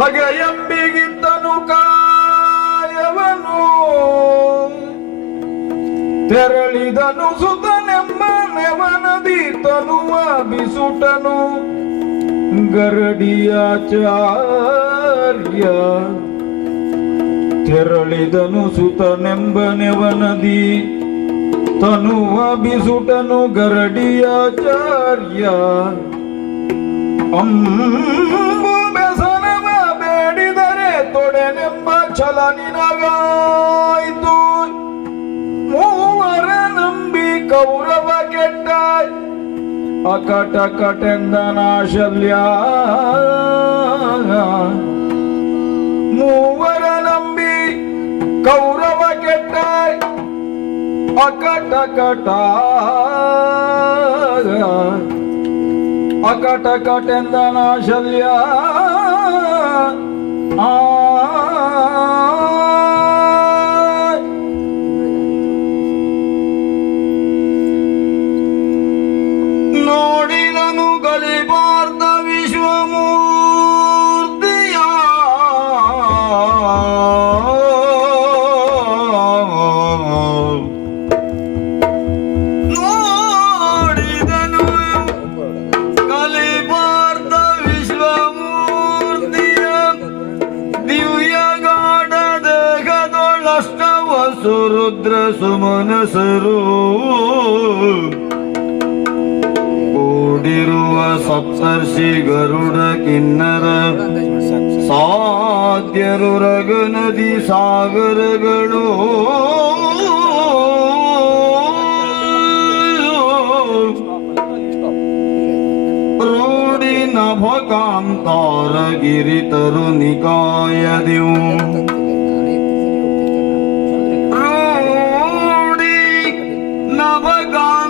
ಹಗೆಯಂಬಿಗಿದ್ದನು ಕಾಯವನು. ತೆರಳಿದನು ಸುತನೆಂಬ ನೆವನದಿ ತನುವ ಬಿಸುಟನು ಗರಡಿಯಾಚಾರ್ಯ ತೆರಳಿದನು ಸುತನೆಂಬ ನೆವನದಿ ತನುವ ಬಿಸುಟನು ಗರಡಿಯಾಚಾರ್ಯ ಬೇಡಿದರೆ ತೊಡೆನೆಂಬ ಛಲ ನಿನಗಾಯಿತು ಮೂವರ ನಂಬಿ ಕೌರವ ಕೆಟ್ಟ ಅಕಟ ಕಟೆಂದನ ಶಲ್ಯ ಮೂವರ ನಂಬಿ ಕೌರವ ಕೆಟ್ಟ ಅಕಟ ಕಟ ಅಕಟ ಕಟೆಂದನ ಶಲ್ಯ ಕೂಡಿರುವ ಸಪ್ತರ್ಷಿ ಗರುಡ ಕಿನ್ನರ. ಸಾಧ್ಯರು ರಗ ನದಿ ಸಾಗರಗಳು. ರೂಢಿ ನಭಕಾಂತಾರ ಗಿರಿತರು ನಿಕಾಯದಿವು ರೋಡಿ ನಭಕಾಂತಾರ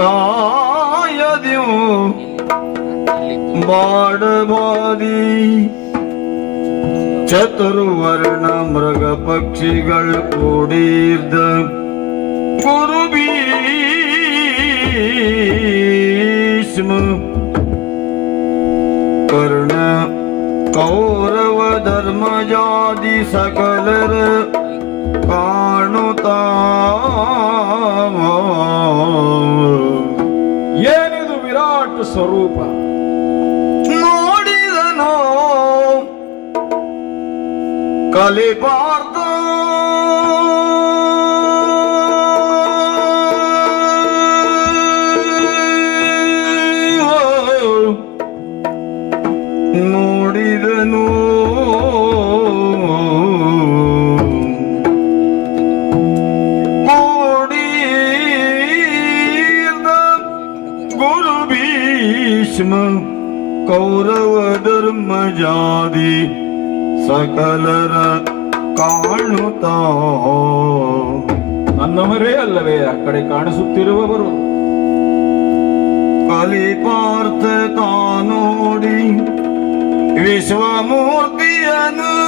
ನಿಕಾಯದಿವು ಬಾಡಬಾದಿ ಚತುರ್ವರ್ಣ ಮೃಗ ಪಕ್ಷಿಗಳು ಕೂಡಿರ್ದ ಗುರು ಭೀಷ್ಮ ಕರ್ಣ ಕೌರವ ಧರ್ಮಜಾದಿ ಸಕಲರ ಕಾಣುತ್ತಾ ಕಲಿಪಾರ್ಥ ನೋಡಿದನು ಕೂಡಿದ ಗುರು ಭೀಷ್ಮ ಕೌರವ ಧರ್ಮ ಜಾದಿ ಸಕಲರ ಕಾಣುತ್ತಾ. ನನ್ನವರೇ ಅಲ್ಲವೇ ಆ ಕಡೆ ಕಾಣಿಸುತ್ತಿರುವವರು. ಕಲಿಪಾರ್ಥ ತಾನೋಡಿ ವಿಶ್ವಮೂರ್ತಿಯನು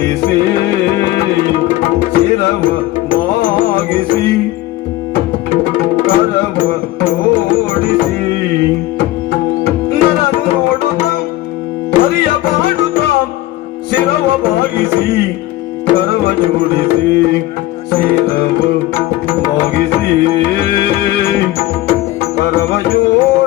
மாகிசி சிரவ மாகிசி கரவ ஓடிசி. நலவு ஓடுதாம் அரிய பாடுதாம் சிரவ மாகிசி கரவ ஜோடிசி சிரவ மாகிசி கரவ ஜோடி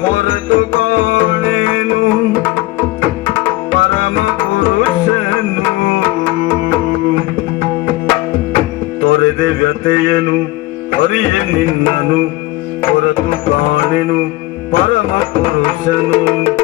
ಹೊರತುಕೊಳ್ಳೇನು? ಪರಮ ಪುರುಷನು. ತೊರೆದೆ ವ್ಯತೆಯನು ಹೊರಿಯ ನಿನ್ನನು. ಹೊರತು ಕಾಣೆನು ಪರಮ ಪುರುಷನು.